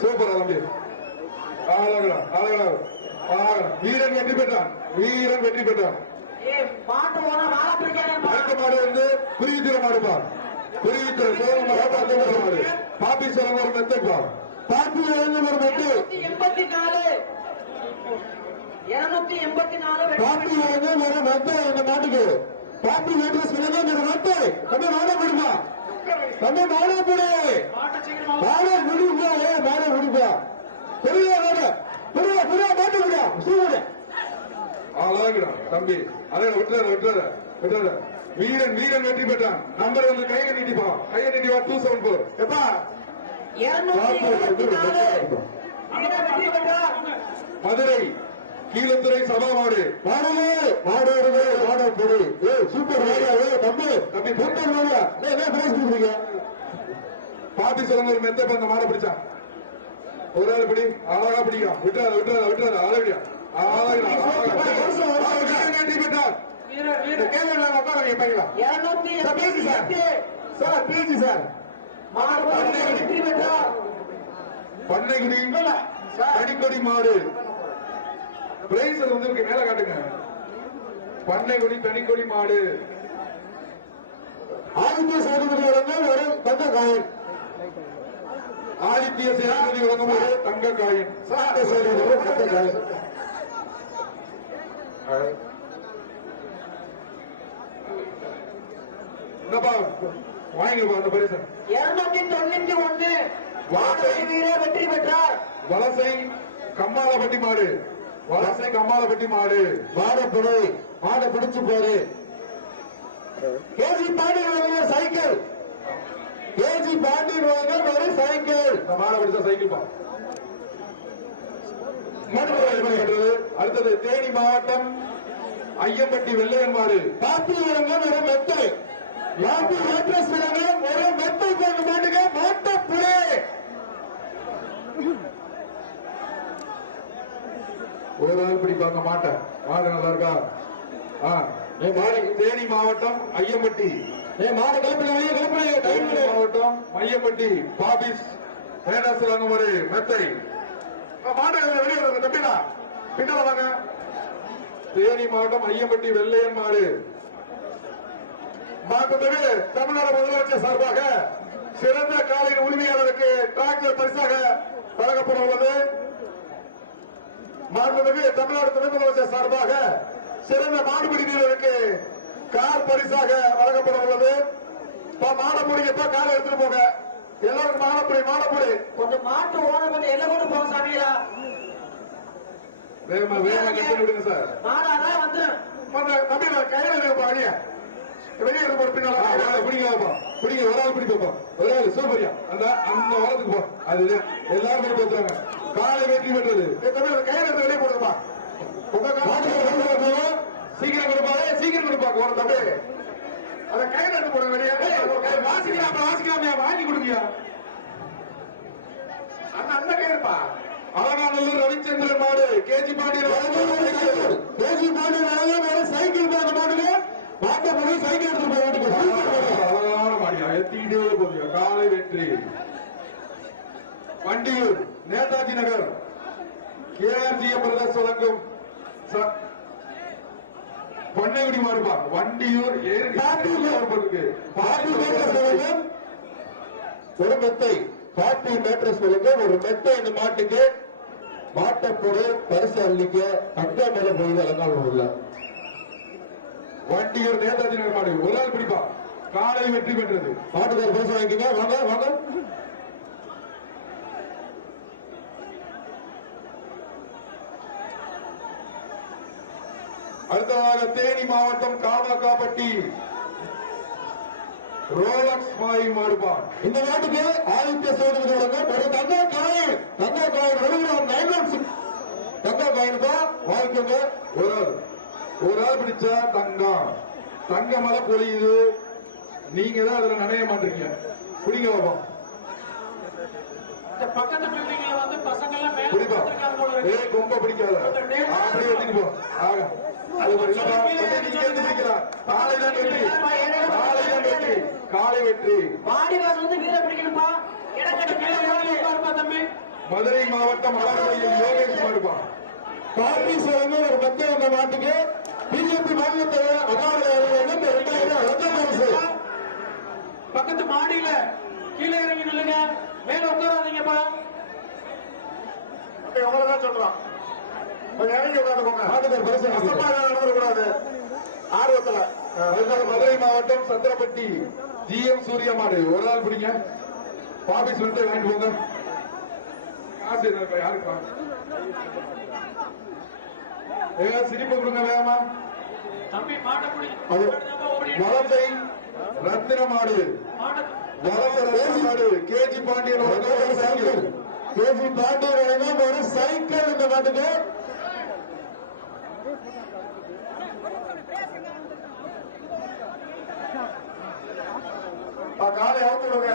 Super அலம்பி. வீரன் வெற்றி பெற்றான். வீரன் வெற்றி பெற்றான். அடுத்த மாடு வந்து குருவித்துறை மாடுப்பா. குருவித்துறை மாடு பாப்பி சொல்ல ஒரு மெத்தைப்பா. பாப்பி ஒரு மெட்டு 284 பாப்பி ஒரு மெத்தை இந்த மாட்டுக்கு. பாப்பி வெற்றி சொல்லுங்க ஒரு மெத்தை. கண்ணு மாட முடியுமா? கண்ணு மாட போடு. மாட முடிப்பா. மாட முடிப்பா. பெரிய மாடு பெரிய பெரிய மாட்டு முடியா சூரிய தம்பி. அதை விட்டுறாரு. வீரன் வீரன் வெற்றி பெற்றான். நம்பர் வந்து கையை நீட்டிப்பா. கையை நீட்டிப்பா. 274 எப்பா மதுரை கீழத்துறை சபா மாடு. மாடு பொரு சூப்பர் தம்பி தம்பி போட்டீங்க. பாப்பி சொல்லுங்க ஒரு மெத்த அந்த மாடை பிடிச்சான். ஒரு ஆள் பிடி. அழகா பிடிக்கும். விட்டுறாரு அழகா வெற்றி பெற்றார். பண்ணைக்குடி கடிக்கொடி மாடு பிரைஸ் வந்து மேல காட்டுங்க. பண்ணைக்குடி தனிக்கொடி மாடு. ஆதித்ய சேதுபதி வரும் தங்க காயன். ஆதித்ய சேதுபதி வழங்கும் ஒரு தங்க காயன். தங்க காயன் வாங்கிப்பா அந்த பரிசு. 291 வாடகை வீரர் வெற்றி பெற்றார். வலசை கம்மாளப்பட்டி மாடு. வலசை கம்மாளப்பட்டி மாடு. மாடப்பொரு மாடை பிடிச்சு போரு. KG Pandian cycle. KG Pandian ஒரு சைக்கிள். மாடை பிடிச்ச சைக்கிள் பா. அடுத்தது தேனி மாவட்டம் ஐயம்பட்டி வெள்ளையன் மாடு. பாத்தி இறங்க ஒரு மெத்தை. பாத்தி மேட்ரஸ் இறங்க ஒரு மெத்தை கொண்டு மாட்டுங்க. மாட்டப்புலே ஒரு ஆள் பிடிப்பாங்க மாட்டை. மாடு நல்லா இருக்கா? தேனி மாவட்டம் ஐயம்பட்டி. மாவட்டம் ஐயம்பட்டி பாபிஸ் மேட்ரஸ் இறங்க ஒரு மெத்தை. மாட்டை வெளியே தம்பிடா பின்னால வாங்க. தேனி மாவட்டம் ஐயம்பட்டி வெள்ளையன் மாடு. மாண்புமிகு தமிழ்நாடு முதலமைச்சர் சார்பாக சிறந்த காலையின் உரிமையாளருக்கு டிராக்டர் பரிசாக வழங்கப்பட உள்ளது. மாண்புமிகு தமிழ்நாடு துணை முதலமைச்சர் சார்பாக சிறந்த மாடுபிடி வீரருக்கு கார் பரிசாக வழங்கப்பட உள்ளது. மாடப்பொடிப்பா காரை எடுத்துட்டு போங்க. எல்லாருக்கும் மாடப்பொடி கொஞ்சம் மாட்டு ஓனர் கொஞ்சம் எல்லாம் கூட போக சாமியா. வேகமா கட்டி விடுங்க சார். மாடாதான் வந்து தம்பி கையில அடியா வெளியே பிடிங்க. ஒரு ஆள் பிடிப்பா. ஒரு ஆள் சூப்பரியா அந்த அந்த வாரத்துக்கு போ. அது எல்லாரும் போறாங்க. காலை வெற்றி பெற்றது. கையில வெளியே போடுங்கப்பா. சீக்கிரம் கொடுப்பாங்க. சீக்கிரம் கொடுப்பாங்க. ஒரு தம்பி அதை கையில எடுத்து போடுங்க. வெளியே வாசிக்கலாமியா வாங்கி கொடுங்க. அந்த கையிருப்பா. அலங்காநல்லூர் ரவிச்சந்திரன் மாடு. கேஜி பாண்டியன் சைக்கிள் மாடுங்க. மாட்டப்படி சைக்கிள் எடுத்து அழகான மாடியா எத்திக்கிட்டே போகுது. காலை வெற்றி. வண்டியூர் நேதாஜி நகர் கேஆர்ஜிஎம் பிரதர்ஸ் வழங்கும் பண்ணைக்குடி மாடுப்பா. வண்டியூர் ஒரு மெத்தை. பாட்டி மேட்ரஸ் வழங்கும் ஒரு மெத்தை. இந்த மாட்டுக்கு மாட்டப்பொருள் பரிசு அள்ளிக்க தங்க மேல போய் அலங்காநல்லூர்ல. வண்டியூர் நேதாஜி நகர் மாடு. ஒரு ஆள் பிடிப்பா. காலை வெற்றி பெற்றது. மாட்டுக்கார பரிசு வாங்கிக்கங்க. வாங்க. அடுத்ததாக தேனி மாவட்டம் காமக்காப்பட்டி ரோலக்ஸ் மாய் மாடுபா. இந்த நாட்டுக்கு ஆதித்ய சோதனை ஒரு தங்க காயின். தங்க காயின்பா வாங்கிக்கோங்க. ஒரு ஆள் பிடிச்சா தங்கம். தங்க மலை பொழியுது. நீங்க தான் அதுல நனைய மாட்டீங்க. பிடிங்க பாப்போம். பக்கத்து பில்டிங்ல வந்து பசங்க எல்லாம் பிடிப்பா. ரொம்ப பிடிக்காத அப்படியே ஒட்டிக்கு போ. காலை வெற்றி. மாடிவாசல் வந்து வீர பிடிக்கணும்பா. இடக்கட்டு கீழே இறங்கி உட்காருப்பா தம்பி. மதுரை மாவட்டம் மலர்வையில் யோகேஷ் மாடுபா. பாபிஸ் வழங்கும் ஒரு மத்திய இந்த மாட்டுக்கு பிஜேபி மாநில தலைவர் அண்ணாமலை அவர்களிடம் 2000 ரத்த பரிசு. பக்கத்து மாடியில கீழே இறங்கி நில்லுங்க. மேல உட்காராதீங்கப்பா. எவ்வளவுதான் சொல்றான். கொஞ்சம் இறங்கி உட்காந்துக்கோங்க. மாட்டுக்கு பரிசு கஷ்டமா நடந்துடக்கூடாது. ஆர்வத்துல மதுரை மாவட்டம் சந்திரப்பட்டி ஜிஎம் சூர்யா மாடு ஒரு நாள் பிடிங்க. பாபிஸ் வந்து வாங்கிட்டு போங்க. காசு என்ன யாருப்பா? சிரிப்பு கொடுங்க வேகமா. தம்பி மாட்டை பிடி. அது வலசை ரத்தின மாடு, வலசை ரத்தின மாடு கேஜி பாண்டியன் வழங்கும் ஒரு சைக்கிள். கேஜி பாண்டியன் வழங்கும் ஒரு சைக்கிள் இந்த மாட்டுக்கு. காலை அவுத்து விடுங்க.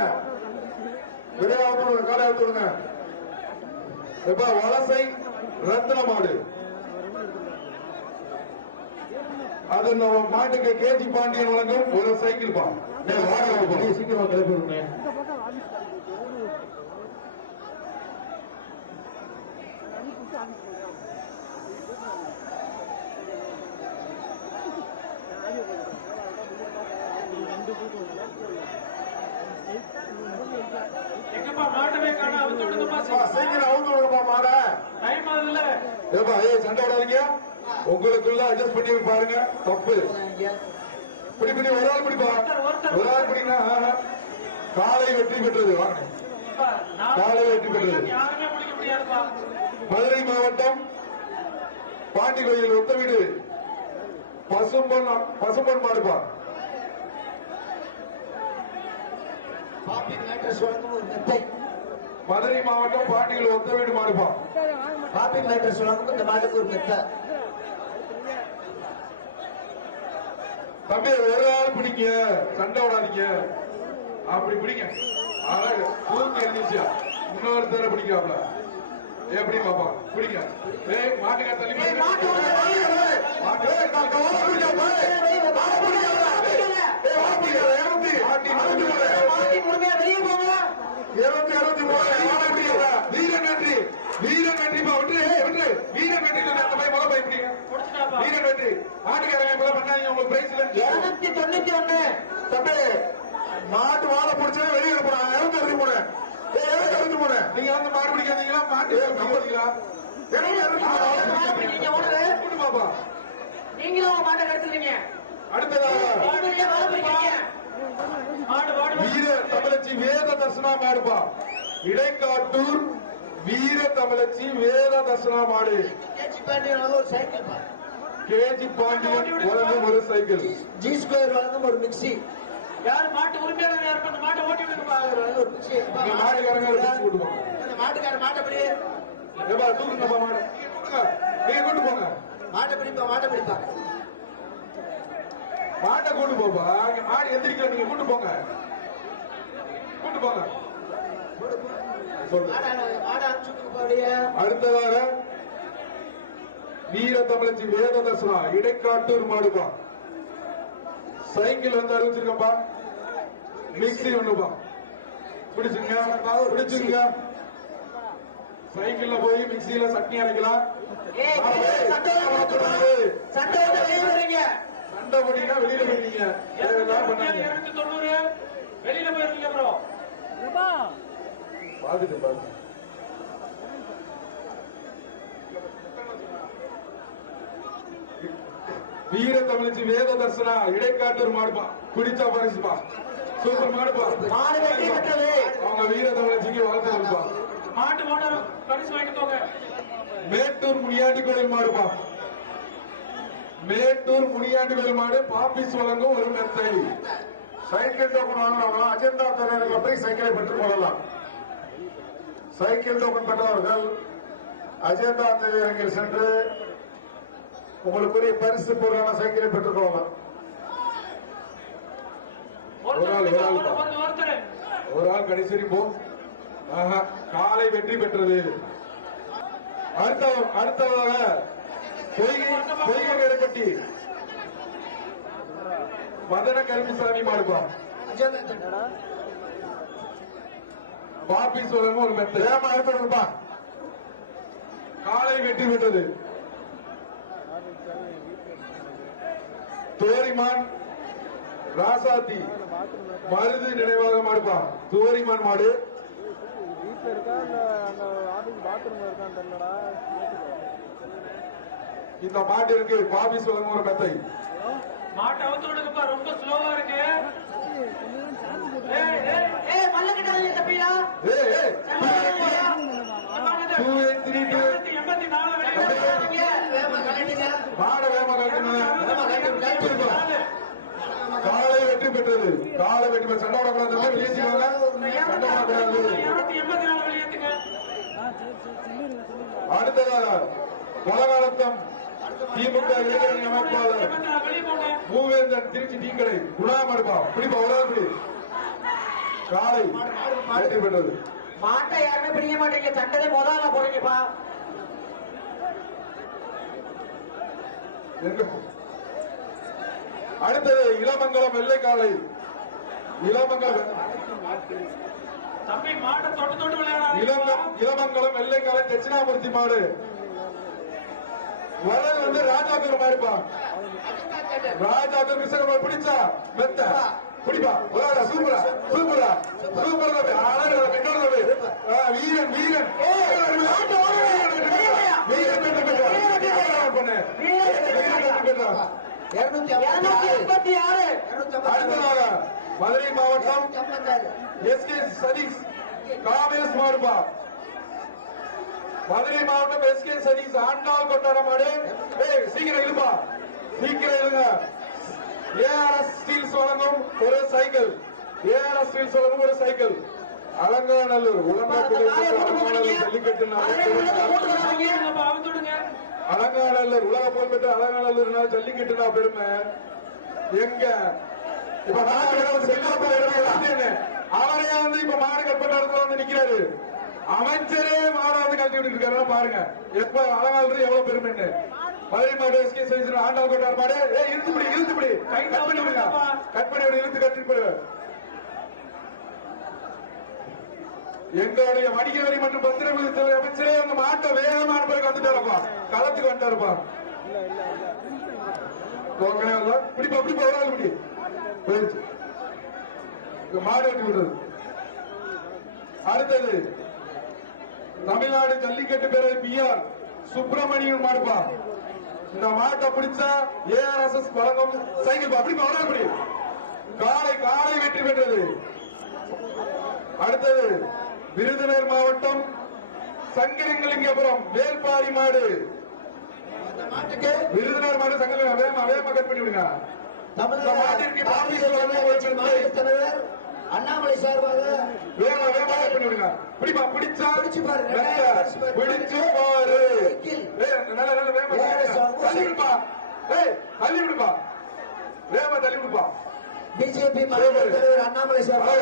விரைவு அவுத்து விடுங்க. காலை அவுத்து விடுங்க. இப்ப வலசை ரத்தின மாடு அது நம்ம மாட்டுக்கு கேஜி பாண்டியன் வழங்கும் ஒரு சைக்கிள் பா. சீக்கிரமா கிளப்பிடுங்க. எங்கப்பா மாட்டவே காணோம். அவுத்து விடுங்கப்பா. சீக்கிரம் அவுத்து விடுங்கப்பா மாட. டைம் ஆகுதுல்ல. ஏப்பா சண்டை விடாதீங்க. உங்களுக்குள்ள அட்ஜஸ்ட் பண்ணி பாருங்க. தப்பு பிடி பிடி ஒரு ஆள் பிடிப்பா. ஒரு ஆள் பிடினா காலை வெற்றி பெற்றது. வாங்க காலை வெற்றி பெற்றது. யாருமே பிடிக்க முடியாதுப்பா. மதுரை மாவட்டம் பாண்டி கோயில் ஒத்த வீடு பசும்பொன் மாடுப்பா. பாப்பிங் லைட்டர்ஸ் வழங்கும் ஒரு மெத்தை. மதுரை மாவட்டம் பாண்டியில் ஒத்த வீடு மாடுப்பா. பாப்பிங் லைட்டர்ஸ் வழங்கும் இந்த மாட்டுக்கு ஒரு மெத்தை. தம்பி ஒரு ஆள் பிடிங்க. சண்டை விடாதீங்க. அப்படி பிடிங்க. அழகு தூக்கி எழுந்திருச்சா இன்னொருத்தர பிடிக்காப்ல எப்படி பாப்பா பிடிங்க. மாட்டுக்கார தள்ளி வீரன் வெற்றி வீரன் வெற்றிப்பா. விட்டு விட்டு வீரன் வெற்றி அந்த மாதிரி மொழ பயப்படிங்க. வீரன் வெற்றி மாட்டுக்காரங்க பண்ணாதீங்க. உங்களுக்கு பிரைஸ் 291. தம்பி மாட்டு வாழை பிடிச்சா வெளியே போனேன். 223 223 நீங்க வந்து மாடு பிடிக்காதீங்களா? மாட்டு நம்புறீங்களா? நீங்க ஓடுது. கூட்டு பாப்பா. நீங்களும் உங்க மாட்டை கெடுத்துறீங்க. அடுத்ததாக வீர தமிழச்சி வேத தர்சனா மாடுப்பா. இடைக்காட்டூர் வீர தமிழச்சி வேத தர்சனா மாடு ஒரு சைக்கிள் பா. கேஜி பாண்டியன் வழங்கும் ஒரு சைக்கிள். ஜி ஸ்கொயர் வழங்கும் ஒரு மிக்சி. யாரு மாட்டு உரிமையாளர் யாருக்கு அந்த மாட்டை ஓட்டி விடுப்பா. ஒரு மிக்சி. நீங்க மாட்டுக்காரங்க கூட்டு போங்க. அந்த மாட்டுக்கார மாட்டை பிடி. ஏப்பா தூக்குங்கப்பா மாடு. நீங்க கூட்டு போங்க. மாட்டை பிடிப்பா. மாட்டை பிடிப்பா. மாட்டை கூட்டு போப்பா. இங்க மாடு எந்திரிக்கல. நீங்க கூட்டு போங்க. கூட்டு போங்க. சொல்லு. மாடை அனுப்பிச்சு அப்படியே. அடுத்ததாக வீர தமிழச்சி வேத தர்சனா இடைக்காட்டூர் மாடுப்பா. சைக்கிள் வந்து அறிவிச்சிருக்கப்பா. மிக்சி ஒண்ணுப்பா. பிடிச்சுங்க பிடிச்சுங்க. சைக்கிள்ல போய் மிக்சியில சட்னி அரைக்கலாம். சண்டை வெளியே வரீங்க. சண்டை போட்டீங்கன்னா வெளியில போயிருக்கீங்க. இதெல்லாம் பண்ணாங்க. 290 வெளியில போயிருக்கீங்க ப்ரோ. பாத்துட்டு பாத்து வீர தமிழச்சி வேத தர்சனா இடைக்காட்டூர் மாடுப்பா. குடிச்சா பரிசுப்பா. சூப்பர் மாடுப்பா. மாடு வெற்றி பெற்றது. அவங்க வீர தமிழச்சிக்கு வாழ்த்துப்பா. மாட்டு ஓனர் பரிசு வாங்கிக்கோங்க. மேட்டூர் முனியாண்டி கோயில் மாடுப்பா. மேட்டூர் முனியாண்டி கோயில் மாடு பாப்பிஸ் வழங்கும் ஒரு மெத்தை. சைக்கிள் டோக்கன் வாங்கினவங்க அஜெண்டா தலைவர்கள் போய் சைக்கிளை பெற்றுக் கொள்ளலாம். சைக்கிள் டோக்கன் பெற்றவர்கள் அஜெண்டா தலைவர்கள் சென்று உங்களுக்குரிய பரிசு பொருளான சைக்கிளை பெற்றுக் கொள்ளலாம். ஒரு ஆள் கடைசி போ. காலை வெற்றி பெற்றது. அடுத்ததாக பொய்கை கருப்பட்டி மதன கருப்புசாமி மாடுப்பா. பாப்பி சோழன் ஒரு மெத்தை வேகமா எடுத்துருப்பா. காலை வெற்றி பெற்றது. தோரிமான் ராசாத்தி மருது நினைவாக மாடுப்பா. தோரிமான் மாடு வீட்டுல இருக்கா இல்ல அங்க ஆபீஸ் பாத்ரூம் இருக்கான்னு தெரியலடா. இந்த மாட்டிற்கு பாப்பி சோழன் ஒரு மெத்தை. மாட்டை அவுத்து விடுங்கப்பா, ரொம்ப ஸ்லோவா இருக்கு. மல்லக்கிட்டாங்க தப்பியா ஏய் ஏய் 2 3 2 மாட வேகமா கட்டணும். காலை வெற்றி பெற்றது. காலை வெற்றி பெற்ற சண்டை விடக்கூடாது. வெளியேற்றிவாங்க. சண்டை விடக்கூடாது. அடுத்ததாக பலகாலத்தம் திமுக இளைஞரணி அமைப்பாளர் மூவேந்தன் திருச்சி டீக்கடை குணாமடுப்பா. பிடிப்பா ஒரு ஆள் பிடி. காலை வெற்றி பெற்றது. மாட்டை யாருமே பிடிக்க மாட்டீங்க, சண்டை முதல்ல போறீங்கப்பா. அடுத்தது இளமங்கலம் வெள்ளைக்காலை. இளமங்கலம் தம்பி மாட்டை தொட்டு தொட்டு விளையாடாது. இளமங்கலம் வெள்ளைக்காலை தட்சிணாமூர்த்தி மாடு. வரது வந்து ராஜாக்கர் மாடுப்பா. ராஜாக்கர் கிருஷ்ணகுமார் பிடிச்சா மெத்த பிடிப்பா. சூப்பரா சூப்பரா சூப்பரா இன்னொரு வீரன் வீரன் வீரன் வெற்றி பெற்றார். பண்ணு வெற்றி பெற்றார். 286. அடுத்ததாக மதுரை மாவட்டம் எஸ்கே சதீஷ் காமேஷ் மாடுபா. மதுரை மாவட்டம் எஸ்கே சதீஷ் ஆண்டாள் கொண்டாட மாடு. சீக்கிரம் இழுப்பா, சீக்கிரம் இழுங்க. ஏஆர்எஸ் ஸ்டீல்ஸ் வழங்கும் ஒரு சைக்கிள். ஏஆர்எஸ் ஸ்டீல்ஸ் வழங்கும் ஒரு சைக்கிள். அலங்காநல்லூர் ஜல்லிக்கட்டு அலங்காநல்லூர் உலக புகழ்பெற்ற அலங்காநல்லூர் ஜல்லிக்கட்டுனா பெருமை எங்க இப்ப அவரையா வந்து இப்ப மாடு கற்பட்ட இடத்துல வந்து நிக்கிறாரு. அமைச்சரே மாடை வந்து கட்டி விட்டு இருக்காரு. பாருங்க எப்ப அலங்காநல்லூர் எவ்வளவு பெருமைன்னு. மதுரை மாவட்ட எஸ்கே சைஸ் ஆண்டாள் கொண்டாட மாடு. இழுத்துப்படி இழுத்துப்படி கட் பண்ணி விடுங்க. கட் பண்ணி விடு, இழுத்து கட்டிப்படு. எங்களுடைய வணிக வரி மற்றும் பத்திரத்துறை அமைச்சரே அந்த மாட்டை வேகமான பிறகு வந்துட்டாருப்பா. களத்துக்கு வந்துட்டாருப்பா. பிடிப்பா பிடிப்பா ஒரு ஆள் பிடி. போயிடுச்சு. மாடு வெட்டி விடுறது. அடுத்தது தமிழ்நாடு ஜல்லிக்கட்டு பேரவை பிஆர் சுப்பிரமணியன் மாடுப்பா. இந்த மாட்டை பிடிச்சா ஏஆர்எஸ் வழங்கும் சைக்கிள் அப்படிப்பா ஒரு ஆள் பிடி. காலை காலை வெற்றி பெற்றது. அடுத்தது விருதுநகர் மாவட்டம் சங்கரலிங்கபுரம் வேல்பாரி மாடு. விருதுநகர் மாடு சங்கரலிங்க வேகமா கட் பண்ணி விடுங்க. தலைவர் அண்ணாமலை சார்பாக வேகமா வேகமா கட் பண்ணி விடுங்க. பிடிப்பா பிடிச்சா பிடிச்சு பாரு. நல்ல நல்ல வேகமா தள்ளி விடுப்பா. தள்ளி விடுப்பா. வேகமா தள்ளி விடுப்பா. பிஜேபி தலைவர் அண்ணாமலை சார்பாக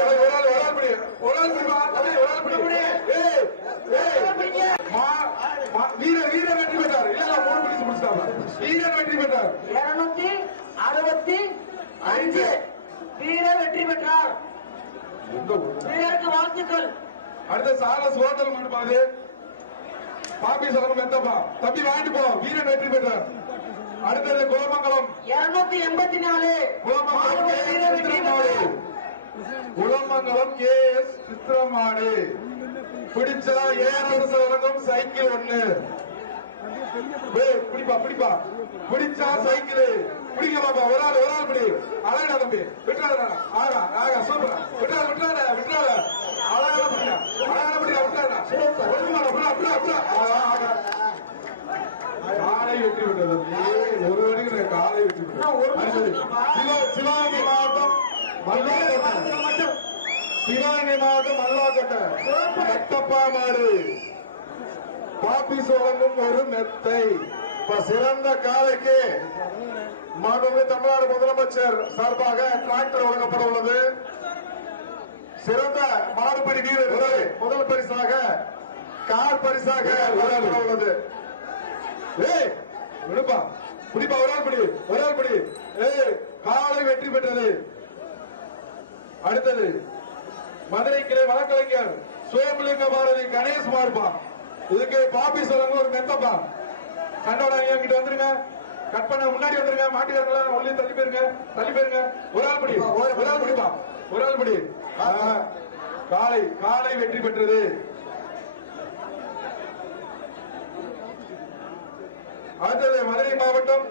வீரர் வீரர் வெற்றி பெற்றார். இல்ல 3 பிடிச்சு முடிச்சிட்டாங்க. வீரர் வெற்றி பெற்றார். 265 வீரர் வெற்றி பெற்றார். வீரருக்கு வாழ்த்துக்கள். அடுத்த சாரஸ் ஹோட்டல் மண்டபாது பாப்பி சரணம் எத்தப்பா தம்பி வாங்கிட்டு போ. வீரர் வெற்றி பெற்றார். அடுத்தது குலமங்கலம் 284 குலமங்கலம் கேஎஸ் சித்திரமாடு. பிடிச்சா ஏஆர்எஸ் வழங்கும் சைக்கிள் 1. பிடிப்பா பிடிப்பா பிடிச்சா சைக்கிள் பிடிக்க பாப்பா. ஒரு ஆள் பிடி. அழகா தம்பி விட்டுறாடா. ஆகா ஆகா சூப்பரா விட்டுறாட விட்டுறாட விட்டுறாட. அழகான பிடியா அழகான பிடியா விட்டுறாடா. காலை வெற்றி பெற்றது. ஒரு வரைக்கும் காலை வெற்றி பெற்றது. சிவகங்கை மாவட்டம் மல்லாக்கட்டை. சிவகங்கை மாவட்டம் மல்லாக்கட்டை கட்டப்பா மாடு. பாப்பி சோழங்கும் ஒரு மெத்தை. இப்ப சிறந்த காலைக்கு மாண்புமிகு தமிழ்நாடு முதலமைச்சர் சார்பாக டிராக்டர் வழங்கப்பட உள்ளது. சிறந்த மாடுபிடி வீரர் முதல் பரிசாக கார் பரிசாக வழங்கப்பட உள்ளது. விடுப்பா பிடிப்பா. ஒரு ஆள் பிடி. காலை வெற்றி பெற்றது. அடுத்தது மதுரை கிளை வழக்கறிஞர் சுயம்பலிங்க பாரதி கணேஷ் மார்பா. இதுக்கு பாப்பி சொல்லுங்க ஒரு மெத்தப்பா. கண்ணோட கிட்ட வந்துருங்க. கட் பண்ண முன்னாடி வந்துருங்க. மாட்டுக்காரங்களா உள்ளே தள்ளி போயிருங்க. ஒரு ஆள் பிடி, ஒரு ஆள் பிடிப்பா, ஒரு ஆள் பிடி. காலை வெற்றி பெற்றது. அடுத்தது மதுரை மாவட்டம்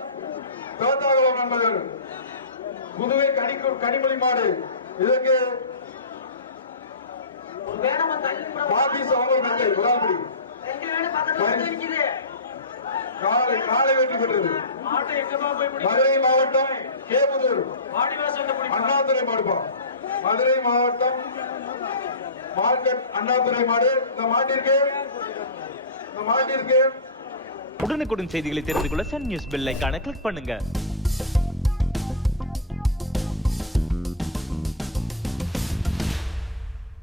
தோத்தாகுளம் நண்பர்கள் புதுவை கனிமொழி மாடு. இதற்கு வேணாமா தள்ளி விட பாபிஸ் அவங்க மெத்தை ஒரு ஆள் பிடி. எங்க வேணும் பக்கத்துல வந்து நிக்குது. காலை வெற்றி பெற்றது. மாட்டை எங்கமா போய் பிடி. மதுரை மாவட்டம் கேபுதூர் மாடி வாசல்ல பிடி. அண்ணாதுரை மாடுப்பா. மதுரை மாவட்டம் மார்க்கெட் அண்ணாதுரை மாடு. இந்த மாட்டிற்கு உடனுக்குடன் செய்திகளை தெரிந்து கொள்ள சன் நியூஸ் பெல் ஐகானை கிளிக் பண்ணுங்க.